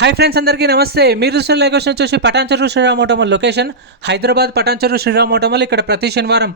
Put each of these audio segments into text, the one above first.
Hi friends, అందరికీ నమస్తే. మీరు చూస్తున్న లొకేషన్ వచ్చేసి పటాన్చెరు శ్రీరామ్ ఆటోమల్ లొకేషన్ హైదరాబాద్. పటాన్చెరు శ్రీరామ్ ఆటోమల్ ఇక్కడ ప్రతి శనివారం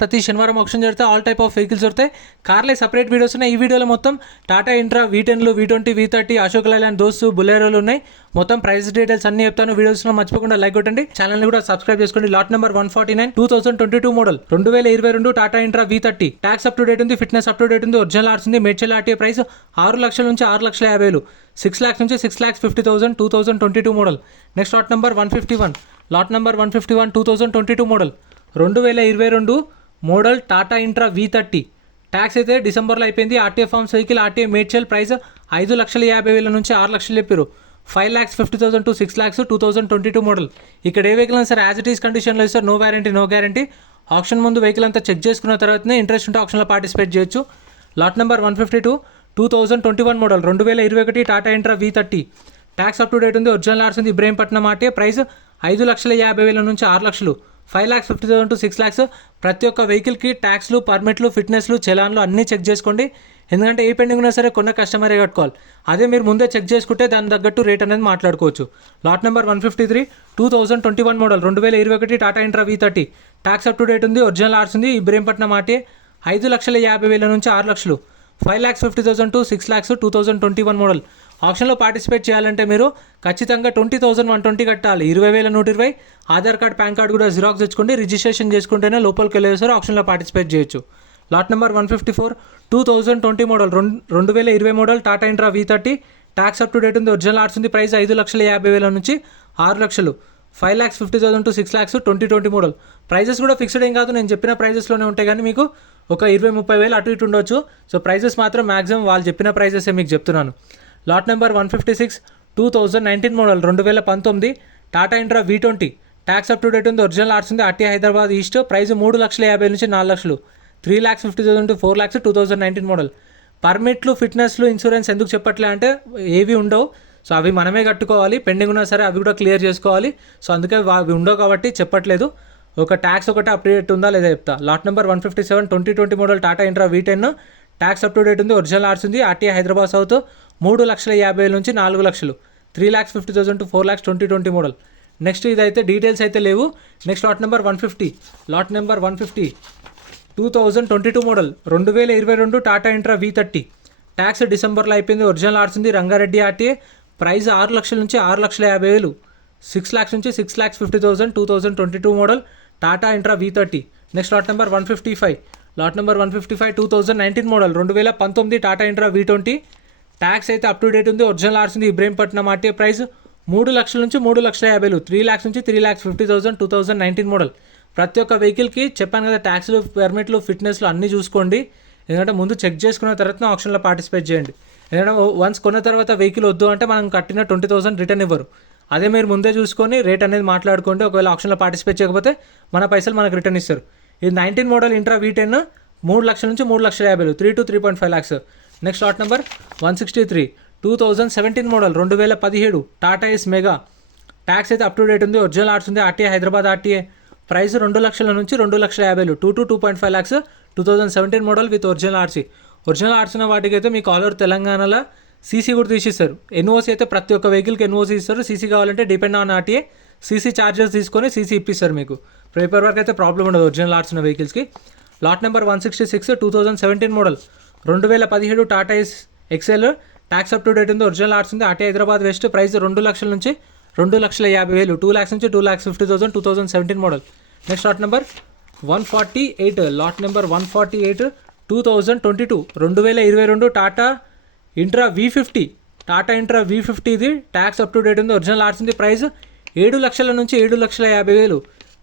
ప్రతి శనివారం ఆప్షన్ జరుగుతాయి. ఆల్ టైప్ ఆఫ్ వెహికల్స్ దొరుకుతాయి. కార్లే సపరేట్ వీడియోస్ ఉన్నాయి. ఈ వీడియోలో మొత్తం టాటా ఇంట్రా V10లు, V20, V30, అశోక్ లైలాండ్, దోస్తు, బులెరోలు ఉన్నాయి. మొత్తం ప్రైస్ డీటెయిల్స్ అన్ని చెప్తాను. వీడియోస్లో మర్చిపోకుండా లైక్ కొట్టండి, ఛానల్ని కూడా సబ్స్క్రైబ్ చేసుకోండి. Lot number 149 2022 model 2022 Tata Intra V30. Tax up to date ఉంది, ఫిట్నెస్ అప్ టు డేట్ ఉంది, ఒరిజినల్ ఆర్ట్స్ ఉంది. మేడ్చల్ ఆర్టీఏ ప్రైస్ 6 లక్షల నుంచి 6,50,000, 6 lakhs నుంచి 6,50,000 2022 model. Next lot number 151, lot number 151 2022 model 2022 model Tata Intra V30. Tax అయితే డిసెంబర్లో అయిపోయింది. RTA forms vehicle, RTA Medchal price 5,50,000 నుంచి 6 లక్షలు చెప్పారు. 5,50,000 to 6 lakhs 2022 మోడల్. ఇక్కడ ఏ వెహికల్ అయినా సార్ యాజ్ ఇట్ ఈస్ కండిషన్లో ఇస్తారు. No warranty, no guarantee. Auction ముందు వెహికల్ అంతా చెక్ చేసుకున్న తర్వాతనే ఇంట్రెస్ట్ ఉంటే ఆప్షన్లో పార్టిసిపేట్ చేయొచ్చు. Lot number 152 2021 model 2021 Tata Intra V30. Tax up to date ఉంది, ఒరిజినల్ ఆర్ట్స్ ఉంది. ఇబ్రహీంపట్నం ఆర్టీఏ ప్రైస్ 5,50,000 నుంచి 6 లక్షలు, 5,50,000 to 6 lakhs. ప్రతి ఒక్క వెహికల్కి ట్యాక్స్లు, పర్మిట్లు, ఫిట్నెస్లు, చలాన్లు అన్నీ చెక్ చేసుకోండి. ఎందుకంటే ఏ పెండింగ్ ఉన్నా సరే కొన్న కస్టమరే కట్టుకోవాలి. అదే మీరు ముందే చెక్ చేసుకుంటే దాని తగ్గట్టు రేట్ అనేది మాట్లాడుకోవచ్చు. Lot number 153 2021 model 2021 Tata Intra V30. Tax up to date ఉంది, ఒరిజినల్ ఆర్ట్స్ ఉంది. ఇబ్రహీంపట్నం ఆర్టీఏ 5,50,000 నుంచి 6 లక్షలు, 5,50,000 to 6 lakhs 2021 మోడల్. ఆప్షన్లో పార్టిసిపేట్ చేయాలంటే మీరు ఖచ్చితంగా 20,120 కట్టాలి. 20,000 120. ఆధార్ కార్డ్, పాన్ కార్డ్ కూడా జిరాక్స్ తెచ్చుకోండి. రిజిస్ట్రేషన్ చేసుకుంటేనే లోపలికి వెళ్ళేసారు ఆప్షన్లో పార్టిసిపేట్ చేయొచ్చు. Lot number 154 2020 model 2020 model Tata Intra V30. Tax up to date ఉంది, ఒరిజినల్ ఆర్ట్స్ ఉంది. ప్రైస్ 5,50,000 నుంచి 6 లక్షలు, 5,50,000 to 6 lakhs 2020 మోడల్. ప్రైజెస్ కూడా ఫిక్స్డ్ ఏం కాదు, నేను చెప్పిన ప్రైజెస్లోనే ఉంటాయి. కానీ మీకు ఒక 20-30 వేలు అటు ఇటు ఉండొచ్చు. సో ప్రైజెస్ మాత్రం మ్యాక్సిమం వాళ్ళు చెప్పిన ప్రైజెసే మీకు చెప్తున్నాను. Lot number 156 2019 model 2019 Tata intra V20. Tax up to date ఉంది, ఒరిజినల్ ఆర్ట్స్ ఉంది. RTA Hyderabad east. ప్రైస్ 3,50,000 నుంచి 4 లక్షలు, 3,50,000 to 4 lakhs 2019 మోడల్. పర్మిట్లు, ఫిట్నెస్లు, ఇన్సూరెన్స్ ఎందుకు చెప్పట్లే అంటే ఏవి ఉండవు. సో అవి మనమే కట్టుకోవాలి. పెండింగ్ ఉన్నా సరే అవి కూడా క్లియర్ చేసుకోవాలి. సో అందుకే అవి ఉండవు కాబట్టి చెప్పట్లేదు. ఒక ట్యాక్స్ ఒకటి అప్డేట్ ఉందా లేదా చెప్తా. Lot number 157 2020 model Tata intra V10. Tax up to date ఉంది, ఒరిజినల్ ఆర్ట్స్ ఉంది. ఆర్టీఏ హైదరాబాద్ సౌత్ 3,50,000 నుంచి 4 లక్షలు, 3,50,000 to 4 lakhs 2020 మోడల్. నెక్స్ట్ ఇదైతే డీటెయిల్స్ అయితే లేవు. Next lot number 150, lot number 150 2022 model 2022 Tata Intra V30. Tax డిసెంబర్లో అయిపోయింది. ఒరిజినల్ ఆర్ట్స్ ఉంది. రంగారెడ్డి ఆర్టీఏ ప్రైస్ 6 లక్షల నుంచి 6,50,000, 6 lakhs నుంచి 6,50,000 2022 model Tata Intra V30. Next lot number 155, lot number 155 2019 model 2019 Tata intra V20. Tax అయితే అప్ టు డేట్ ఉంది, ఒరిజినల్ ఆర్ట్స్ ఉంది. Ibrahimpatnam RTA price 3 లక్షల నుంచి 3,50,000, 3 lakhs నుంచి 3,50,000 2019 మోడల్. ప్రతి ఒక్క వెహికల్కి చెప్పాను కదా, ట్యాక్స్లు, పర్మిట్లు, ఫిట్నెస్లు అన్నీ చూసుకోండి. ఎందుకంటే ముందు చెక్ చేసుకున్న తర్వాత ఆప్షన్లో పార్టిసిపేట్ చేయండి. ఎందుకంటే వన్స్ కొన్న తర్వాత వెహికల్ వద్దు అంటే మనం కట్టిన 20,000 రిటర్న్ ఇవ్వరు. అదే మీరు ముందే చూసుకొని రేట్ అనేది మాట్లాడుకోండి. ఒకవేళ ఆప్షన్లో పార్టిసిపేట్ చేయకపోతే మన పైసలు మనకు రిటర్న్ ఇస్తారు. ఇది 19 మోడల్ ఇంట్రా V10 3 లక్షల నుంచి 3,50,000, 3 to 3.5 lakhs. Next lot number 163 2017 model 2017 Tata Ace Mega. Tax అయితే అప్ టు డేట్ ఉంది, ఒరిజినల్ ఆర్ట్స్ ఉంది. ఆర్టీఏ హైదరాబాద్ ఆర్టీఏ ప్రైస్ 2 లక్షల నుంచి 2,50,000, 2 to 2.5 lakhs 2017 model with original RC. Original arts ఉన్న వాటికి అయితే మీకు ఆల్ ఓవర్ తెలంగాణలో సీసీ కూడా తీసిస్తారు. ఎన్ఓసీ అయితే ప్రతి ఒక్క వెహికల్కి ఎన్ఓసీ ఇస్తారు. సీసీ కావాలంటే depend on RTA CC charges తీసుకొని సీసీ ఇప్పిస్తారు మీకు. పేపర్ వర్క్ అయితే ప్రాబ్లం ఉండదు ఒరిజినల్ ఆర్ట్స్ ఉన్న వెహికల్స్కి. Lot number 166 2017 model 2017 Tata Ace Excel. Tax up to date ఉంది, ఒరిజినల్ ఆర్ట్స్ ఉంది. RTA Hyderabad west. ప్రైస్ 2 లక్షల నుంచి 2,50,000, 2 lakhs నుంచి 2,50,000 2017 model. Next lot number 148, lot number 148 2022 2022 Tata Intra V50. Tata Intra V50 ఇది. ట్యాక్స్ అప్ టు డేట్ ఉంది, original arts ఉంది. Price 7 లక్షల నుంచి 7,50,000,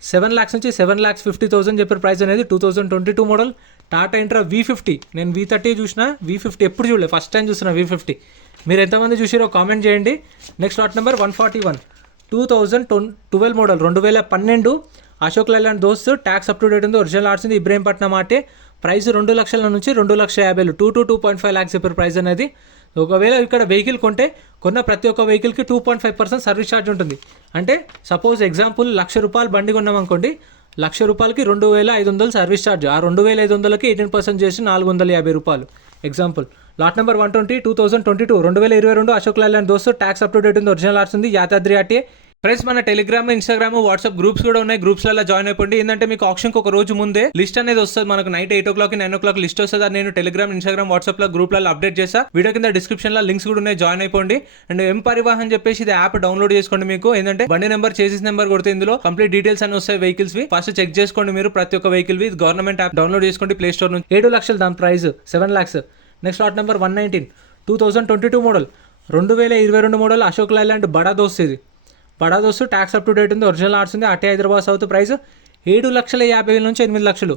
7 lakhs నుంచి 7,50,000 చెప్పారు ప్రైస్ అనేది. 2022 మోడల్ టాటా ఇంట్రా V50. నేను V30 చూసిన, V50 ఎప్పుడు చూడలేదు, ఫస్ట్ టైం చూసిన V50. మీరు ఎంతమంది చూసారో కామెంట్ చేయండి. Next lot number 141 2012 model 2012 Ashok Leyland Dost. Tax up to date ఉంది, ఒరిజినల్ ఆర్ట్స్ ఉంది. ఇబ్రహీంపట్నం ఆర్టీఏ ప్రైస్ 2 లక్షల నుంచి 2,50,000, 2 to 2.5 lakhs చెప్పారు ప్రైస్ అనేది. ఒకవేళ ఇక్కడ వెహికల్ కొంటే కొన్న ప్రతి ఒక్క వెహికల్కి 2.5% సర్వీస్ ఛార్జ్ ఉంటుంది. అంటే సపోజ్ ఎగ్జాంపుల్ ₹1,00,000 బండి కొన్నాం అనుకోండి, ₹1,00,000కి 2,500 సర్వీస్ ఛార్జ్. ఆ 2,500కి 18% చేసి ₹450 example lot number 120 2022 2022 Ashok Leyland Dost tax up to date ఉంది, ఒరిజినల్ ఆర్ట్స్ ఉంది, యాదాద్రి ఆర్టీఏ. ఫ్రెండ్స్ మన టెలిగ్రామ్, ఇన్స్టాగ్రామ్, వాట్సాప్ గ్రూప్స్ కూడా ఉన్నాయి. గ్రూప్స్లలో జాయిన్ అయిపోండి. ఏంటంటే మీకు ఆప్షన్కి ఒక రోజు ముందే లిస్ట్ అనేది వస్తుంది. మనకు నైట్ 8 o'clock 9 o'clock లిస్ట్ వస్తుంది. నేను టెలిగ్రామ్, ఇన్స్టాగ్రామ్, వాట్సాప్ లో గ్రూప్లలో అప్డేట్ చేస్తా. వీడియో కింద డిస్క్రిప్షన్ లో లింక్స్ కూడా ఉన్నాయి, జాయిన్ అయిపోండి. అండ్ ఎం పరివాహన్ చెప్పేసి ఇది యాప్ డౌన్లోడ్ చేసుకోండి. మీకు ఏంటంటే బండి నెంబర్, చేసిస్ నెంబర్ కొడితే ఇందులో కంప్లీట్ డీటెయిల్స్ అన్ని వస్తాయి వెహికల్స్ వి. ఫస్ట్ చెక్ చేసుకోండి మీరు ప్రతి ఒక్క వెహికల్ వి. గవర్నమెంట్ యాప్ డౌన్లోడ్ చేసుకోండి ప్లే స్టోర్ నుంచి. 7 లక్షలు దాని price, 7 lakhs. Next lot number 119 2022 model, 2022 model Ashok Leyland బడా దోస్త్. ఇది బడా దోస్త్ ట్యాక్స్ అప్ టు డేట్ ఉంది, ఒరిజినల్ ఆర్ట్స్ ఉంది, ఆర్టీ హైదరాబాద్ సౌత్. ప్రైస్ 7,50,000 నుంచి 8 లక్షలు,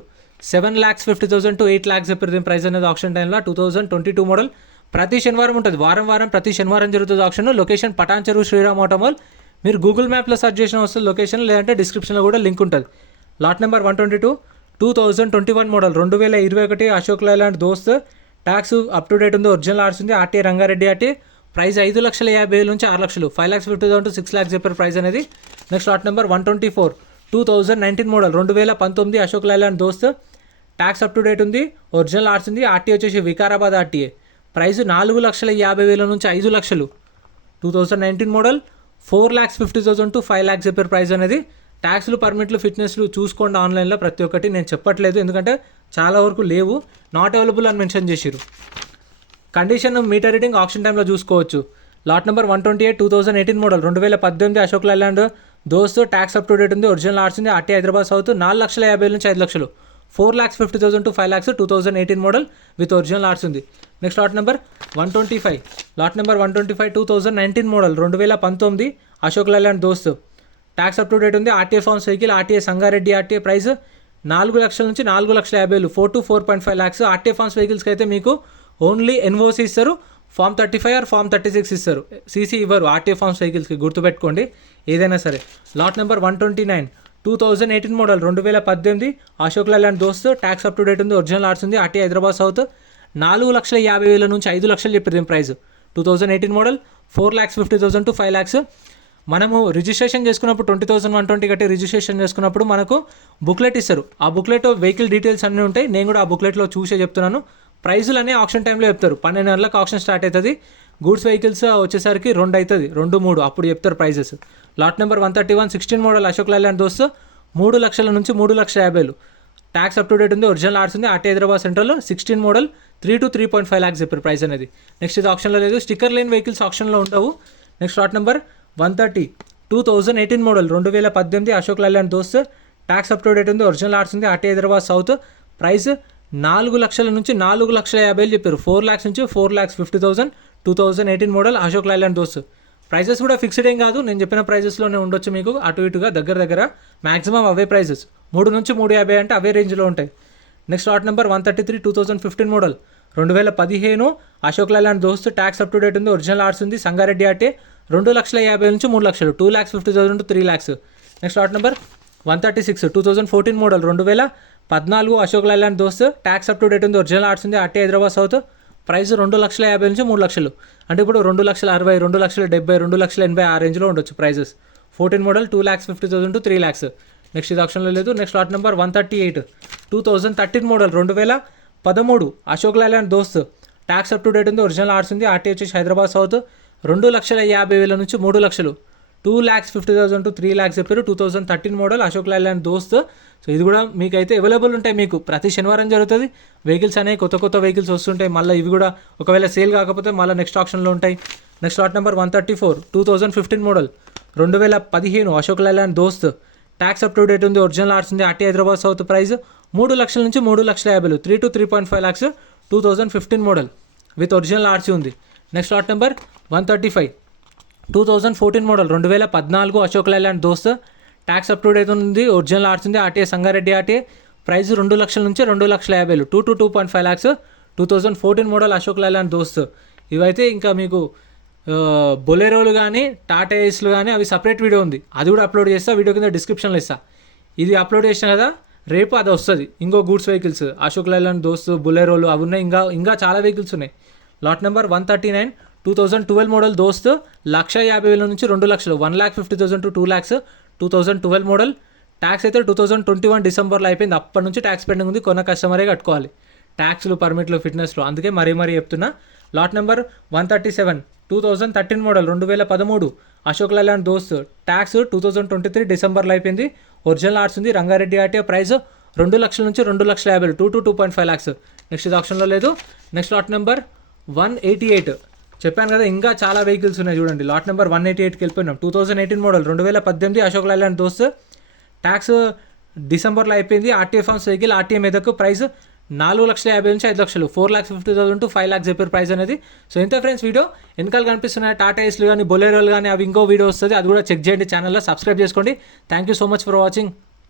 7,50,000 to 8 lakhs చెప్పారు ప్రైస్ అనేది ఆప్షన్ టైంలో. 2022 మోడల్. ప్రతి శనివారం ఉంటుంది, వారం ప్రతి శనివారం జరుగుతుంది ఆప్షన్. లొకేషన్ పటాన్ చెరువు శ్రీరామ్ ఆటోమాల్. మీరు గూగుల్ మ్యాప్లో సర్చ్ చేసిన వస్తుంది లొకేషన్, లేదంటే డిస్క్రిప్షన్లో కూడా లింక్ ఉంటుంది. Lot number 122 2021 model, 2021 Ashok Leyland Dost tax up to date ఉంది, ఒరిజినల్ ఆర్ట్స్ ఉంది, ఆర్టీ రంగారెడ్డి ఆర్టీ. ప్రైస్ 5,50,000 నుంచి 6 లక్షలు, 5,50,000 to 6 lakhs చెప్పారు ప్రైస్ అనేది. Next lot number 124 2019 model, 2019 Ashok Leyland Dost tax up to date ఉంది, ఒరిజినల్ ఆర్ట్స్ ఉంది, ఆర్టీ వచ్చేసి వికారాబాద్ ఆర్టీఏ. ప్రైస్ 4,50,000 నుంచి 5 లక్షలు. 2019 మోడల్, 4,50,000 to 5 lakhs చెప్పారు ప్రైస్ అనేది. ట్యాక్స్లు, పర్మిట్లు, ఫిట్నెస్లు చూసుకోండి ఆన్లైన్లో ప్రతి ఒక్కటి. నేను చెప్పట్లేదు ఎందుకంటే చాలా వరకు లేవు, నాట్ అవైలబుల్ అని మెన్షన్ చేసిరు. కండిషన్ మీటర్ రీడింగ్ ఆప్షన్ టైంలో చూసుకోవచ్చు. Lot number 128 2018 model, 2018 Ashok Leyland Dost tax up to date ఉంది, ఒరిజినల్ ఆర్ట్స్ ఉంది, ఆర్టీ హైదరాబాద్ సౌత్. 4,50,000 నుంచి 5 లక్షలు, 4,50,000 to 5 lakhs. 2018 model with original arts ఉంది. Next lot number 125 2019 model, 2019 Ashok Leyland Dost tax up to date ఉంది, RTA forms vehicle, RTA Sangareddy RTA. Price 4 లక్షల నుంచి 4,50,000, 4 to 4.5 lakhs. RTA forms వెహికల్స్కి అయితే మీకు ఓన్లీ ఎన్ఓసి ఇస్తారు, ఫామ్ 35 ఆర్ ఫామ్ 36 ఇస్తారు, సీసీ ఇవ్వరు ఆర్టీఏ ఫార్మ్స్ వెహికల్స్కి, గుర్తుపెట్టుకోండి ఏదైనా సరే. Lot number 129 2018 model, 2018 Ashok Leyland Dost tax up to date ఉంది, ఒరిజినల్ ఆర్ట్స్ ఉంది, ఆర్టీ హైదరాబాద్ సౌత్. 4,50,000 నుంచి 5 లక్షలు చెప్పారు ప్రైస్. 2018 model, 4,50,000 to 5 lakhs. మనము రిజిస్ట్రేషన్ చేసుకున్నప్పుడు 20,120 కట్టి రిజిస్ట్రేషన్ చేసుకున్నప్పుడు మనకు బుక్లెట్ ఇస్తారు. ఆ బుక్లెట్ వెహికల్ డీటెయిల్స్ అన్నీ ఉంటాయి. నేను కూడా ఆ బుక్లెట్లో చూసే చెప్తున్నాను. ప్రైజులు అన్నీ ఆప్షన్ టైంలో చెప్తారు. 12 గంటలకు ఆప్షన్ స్టార్ట్ అవుతుంది. గూడ్స్ వెహికల్స్ వచ్చేసరికి 2 అవుతుంది, 2, 3 అప్పుడు చెప్తారు prices. Lot number 131 16 model Ashok Leyland Dost 3 లక్షల నుంచి 3,50,000, ట్యాక్స్ అప్ టు డేట్ ఉంది, ఒరిజినల్ ఆర్ట్స్ ఉంది, RT Hyderabad central. 16 model, 3 to 3.5 lakhs చెప్పారు ప్రైస్ అనేది. నెక్స్ట్ ఇది ఆప్షన్లో లేదు, స్టిక్కర్ లేని వెహికల్స్ ఆప్షన్లో ఉండవు. Next lot number 130 2018 model, 2018 Ashok Leyland Dost tax up to date ఉంది, ఒరిజినల్ ఆర్ట్స్ ఉంది, ఆర్టీ హైదరాబాద్ సౌత్. ప్రైస్ 4 లక్షల నుంచి 4,50,000 చెప్పారు, 4 lakhs నుంచి 4,50,000. 2018 మోడల్ అశోక్ లైలాండ్ దోస్త్. ప్రైజెస్ కూడా ఫిక్స్డ్ ఏం కాదు, నేను చెప్పిన ప్రైజెస్లోనే ఉండొచ్చు మీకు, అటు ఇటుగా దగ్గర మ్యాక్సిమం అవే ప్రైజెస్. 3 నుంచి 3,50 అంటే అవే రేంజ్లో ఉంటాయి. Next lot number 133 2015 model, 2015 Ashok Leyland Dost tax up to date ఉంది, ఒరిజినల్ ఆర్ట్స్ ఉంది, సంగారెడ్డి ఆర్టీ. 2,50,000 నుంచి 3 లక్షలు, 2,50,000 to 3 lakhs. Next lot number 136 2014 model, 2014 Ashok Leyland Dost tax up to date ఉంది, ఒరిజినల్ ఆర్ట్స్ ఉంది, ఆర్టీ హైదరాబాద్ సౌత్. ప్రైస్ 2,50,000 నుంచి 3 లక్షలు, అంటే ఇప్పుడు 2,60,000, 2,70,000, 2,80,000 ఆ రేంజ్లో ఉండొచ్చు prices. 14 model 2,50,000 to 3 lakhs. Next ఇది ఆప్షన్లో లేదు. Next lot number 138 2013 model, 2013 Ashok Leyland Dost tax up to date ఉంది, ఒరిజినల్ ఆర్ట్స్ ఉంది, ఆర్టీ వచ్చేసి హైదరాబాద్ సౌత్. 2,50,000 నుంచి 3 లక్షలు, 2,50,000 to 3 lakhs చెప్పారు. 2013 మోడల్ అశోక్ లైలాండ్ దోస్త్. సో ఇది కూడా మీకైతే అవైలబుల్ ఉంటాయి. మీకు ప్రతి శనివారం జరుగుతుంది. వెహికల్స్ అనేవి కొత్త వెహికల్స్ వస్తుంటాయి. మళ్ళీ ఇవి కూడా ఒకవేళ సేల్ కాకపోతే మళ్ళీ నెక్స్ట్ ఆప్షన్లో ఉంటాయి. Next lot number 134 2015 model, 2015 Ashok Leyland Dost tax up to date ఉంది, ఒరిజినల్ ఆర్ట్స్ ఉంది, ఆర్టీ హైదరాబాద్ సౌత్. ప్రైస్ 3 లక్షల నుంచి 3,50,000, 3 to 3.5 lakhs. 2015 model with original RC ఉంది. Next lot number 135 2014 model, 2014 Ashok Leyland Dost tax up to date ఉంది, ఒరిజినల్ ఆర్ట్స్ ఉంది, ఆర్టీఏ సంగారెడ్డి ఆర్టీఏ. ప్రైస్ 2 లక్షల నుంచి 2,50,000, 2 to 2.5 lakhs. 2014 model Ashok Leyland దోస్త్. ఇవైతే ఇంకా మీకు బొలెరోలు కానీ టాటా ఏస్లు కానీ అవి సపరేట్ వీడియో ఉంది, అది కూడా అప్లోడ్ చేస్తా, వీడియో కింద డిస్క్రిప్షన్లో ఇస్తా. ఇది అప్లోడ్ చేసిన కదా, రేపు అది వస్తుంది. ఇంకో గూడ్స్ వెహికల్స్ అశోక్ లైలాండ్ దోస్త్, బొలెరోలు అవి ఉన్నాయి, ఇంకా చాలా వెహికల్స్ ఉన్నాయి. లాట్ నెంబర్ 139 2012 మోడల్ దోస్త్ 1,50,000 నుంచి 2 లక్షలు, 1,50,000 to 2 lakhs. 2012 మోడల్. ట్యాక్స్ అయితే 2021 డిసెంబర్లో అయిపోయింది, అప్పటి నుంచి ట్యాక్స్ పెండింగ్ ఉంది, కొన్న కస్టమరే కట్టుకోవాలి. ట్యాక్స్లు, పర్మిట్లు, ఫిట్నెస్లు. అందుకే మరీ చెప్తున్నా. Lot number 137 2013 model 2013 Ashok Leyland Dost. Tax 2023 డిసెంబర్లో అయిపోయింది. ఒరిజినల్ ఆర్ట్స్ ఉంది. రంగారెడ్డి ఆర్టీఓ. ప్రైస్ 2 లక్షల నుంచి 2,50,000 2 to 2.5 lakhs. నెక్స్ట్ ఇది ఆప్షన్లో లేదు. Next lot number 188. చెప్పాను కదా ఇంకా చాలా వెహికల్స్ ఉన్నాయి చూడండి. లాట్ నెంబర్ 188కి వెళ్ళిపోయినాం. 2018 మోడల్ 2018 అశోక్ లైలాండ్ దోస్త్. ట్యాక్స్ డిసెంబర్లో అయిపోయింది. RTA forms vehicle, RTA Medak. Price 4,50,000 నుంచి 5 లక్షలు, 4,50,000 to 5 lakhs చెప్పారు ప్రైస్ అనేది. సో ఇంత ఫ్రెండ్స్ వీడియో. వెనకాల కనిపిస్తున్నాయి టాటా ఏస్లు కానీ, బొలెరోలు కానీ, అవి ఇంకో వీడియో వస్తుంది, అది కూడా చెక్ చేయండి. ఛానల్లో సబ్స్క్రైబ్ చేసుకోండి. Thank you so much for watching.